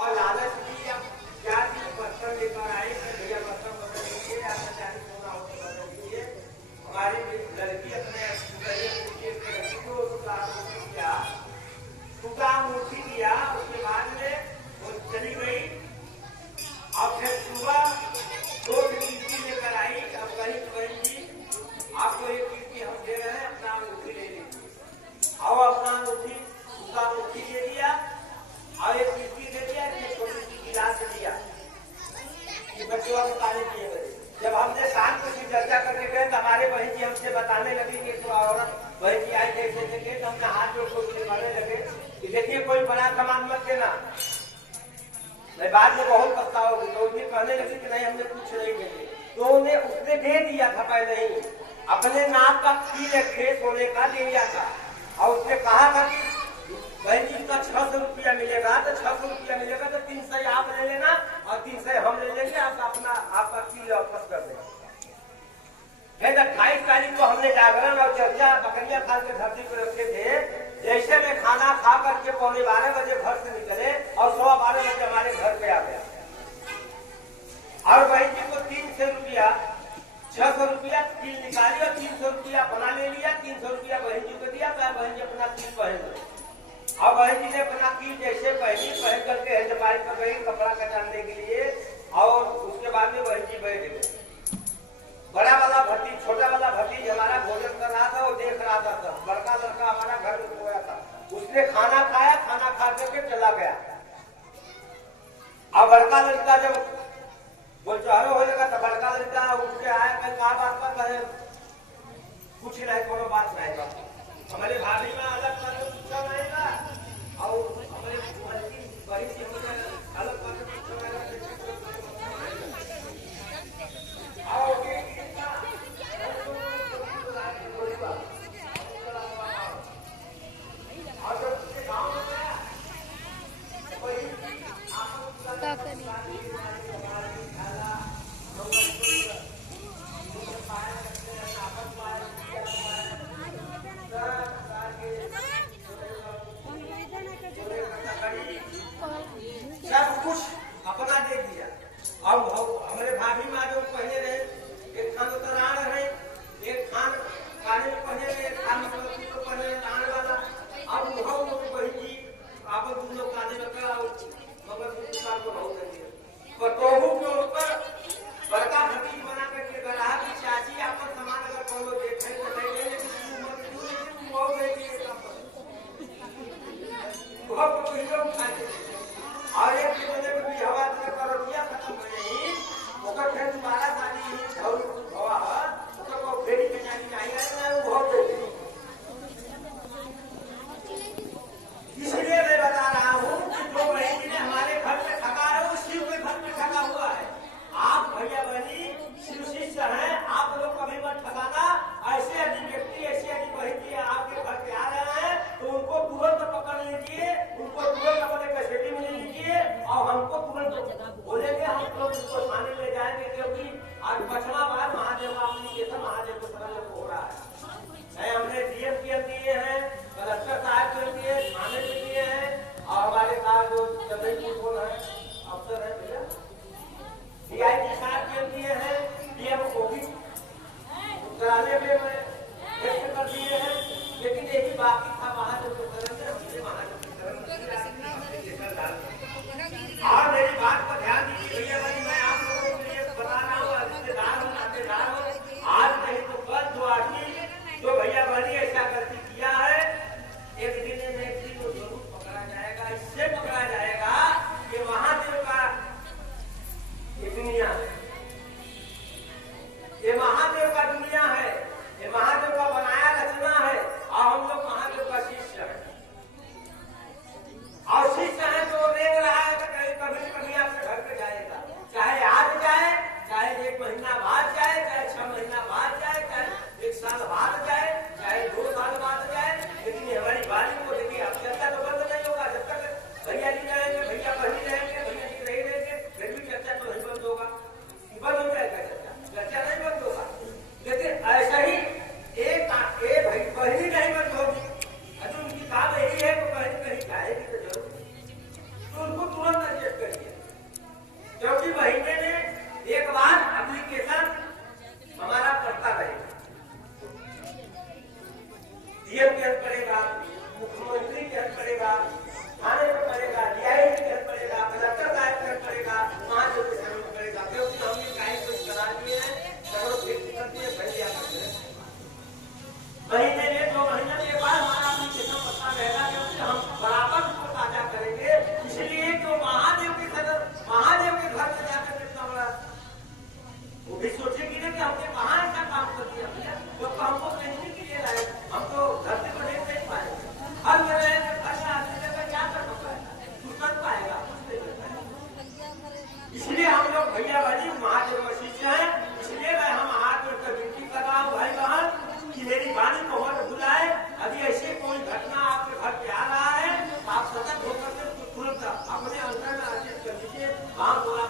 और लालच भी अब क्या चीज बर्तन लेकर आए भैया बर्तन बदल लीजिए आपका 40 होना हो तो बदल लीजिए। हमारी लड़की अपने किया टूटा मूर्ति दिया उसके बाद में वो चली गई। अब फिर सुबह 2 कीर्ति लेकर आई। अब कहीं बहन जी आपको एक कीर्ति हम दे रहे हैं अपना मूर्ति ले लीजिए। और अपना मूर्ति उसका मूर्ति दे दिया और एक कीर्ति दे दिया कि छोटी सी गिलास दिया कि बच्चों को पानी पिए गए। जब हमने शाम को चर्चा करके गए तो हमारे बहन जी हमसे बताने लगी कि तो औरत बहन जी आई कैसे देखे तो हमने हाथ जोड़ को मारने लगे कि देखिए कोई बड़ा सामान मत देना मैं बाद में बहुत पछताओगी। तो उसने कहने लगी कि नहीं हमने कुछ नहीं देंगे। तो उन्हें उसने दे दिया था पहले ही अपने नाम का कील रखे सोने का दे दिया था और उसने कहा था कि बहन जी का 600 रुपया मिलेगा तो 600 रुपया मिलेगा तो 300 आप ले लेना और 300 हम ले लेंगे आप अपना आपका कील वापस कर देना। फिर 28 तारीख को हमने जागरण और चर्चा बकरिया खाल के धरती पर रखे थे। जैसे में खाना खा करके 12:15 बजे घर से निकले और 12:15 बजे हमारे घर पे आ गया और बहन जी को 300 रुपया 600 रुपया कील निकाली और 300 रुपया अपना ले लिया। 300 रुपया बहन जी को दिया तो बहन जी अपना कील पहन ली और बहन जी ने अपना कील जैसे पहन करके हजबाई पर गई कपड़ा कटाने के लिए और उसके बाद में बहन जी बैठ गए। बड़ा वाला भतीज छोटा वाला भतीज हमारा भोजन कर रहा था वो देख रहा था। बड़का लड़का हमारा घर में सोया था उसने खाना खाया खाना खा करके चला गया। अब बड़का लड़का जब बोल चारो हो लगा तो बड़का लड़का उठ के आया कहीं कहा बात पर कहे कुछ नहीं कोनो बात नहीं था हमारे भाभी में अलग करके पूछा नहीं था और हमारे बड़ी सी अलग करके पूछा नहीं सब कुछ अपना दे दिया। और हमारे भाभी माँ जो पहले रहे एक खान उतराण रहे एक खान खाने में पहले रहे एक खान को पहले राण वाला अब लोग बहन जी आप दोनों खाने में करा मगर को बहुत पर प्रभु के ऊपर बड़का भतीज बना करके रहा कि चाची आपका सामान अगर कोनो देखे तो नहीं ले लेकिन बहुत नहीं दिए बहुत कोई लोग खाते और एक बजे भी हवा से कर दिया खत्म हो गई ओकर फिर दोबारा शादी धौल हवा ओकर को फेरी के जानी चाहिए ना वो बहुत इसलिए मैं बता रहा हूँ कि जो बहन जी ने हमारे घर में ठगा है वो शिव के घर में ठगा हुआ है। आप भैया बहनी शिव शिष्य हैं आप लोग कभी मत ठगाना। ऐसे यदि व्यक्ति ऐसे यदि बहन जी आपके घर पे आ रहे हैं तो उनको तुरंत पकड़ लीजिए उनको तुरंत अपने कस्टडी में ले लीजिए और हमको तुरंत बोलेंगे हम लोग उसको थाने ले जाएंगे क्योंकि आज 5वां बार महादेव का एप्लीकेशन महादेव को शरण हो रहा है। हमने डीएम के दिए हैं कलेक्टर साहब के दिए थाने के दिए हैं और हमारे साथ जो चंद्रपुर है अफसर है भैया डीआईजी साहब के दिए हैं डीएम को भी उत्तरालय में कर दिए हैं। लेकिन यही बाकी था महादेव को शरण महादेव की शरण और मेरी बात पर ध्यान दीजिए भैया भाई मैं आप लोगों के लिए बता रहा हूँ रिश्तेदार हूँ नातेदार हूँ आज नहीं तो कल जो आदमी जो भैया बहनी ऐसा गलती किया है एक दिन में व्यक्ति को जरूर पकड़ा जाएगा। इससे पकड़ा जाएगा कि महादेव का ये दुनिया है ये महादेव का दुनिया है ये महादेव का बनाया रचना है और हम लोग महादेव का शिष्य है और शिष्य है तो देख रहा है कभी कभी आपके घर भैया भाजी महादेव शिष्य है, इसलिए मैं हम हाथ जोड़कर विनती कर रहा हूँ भाई बहन कि मेरी वाणी को मत भुलाए। अभी ऐसी कोई घटना आपके घर पे आ रहा है, आप सतर्क होकर के तुरंत अपने अंदर में अर्जित कर लीजिए। वहां बोला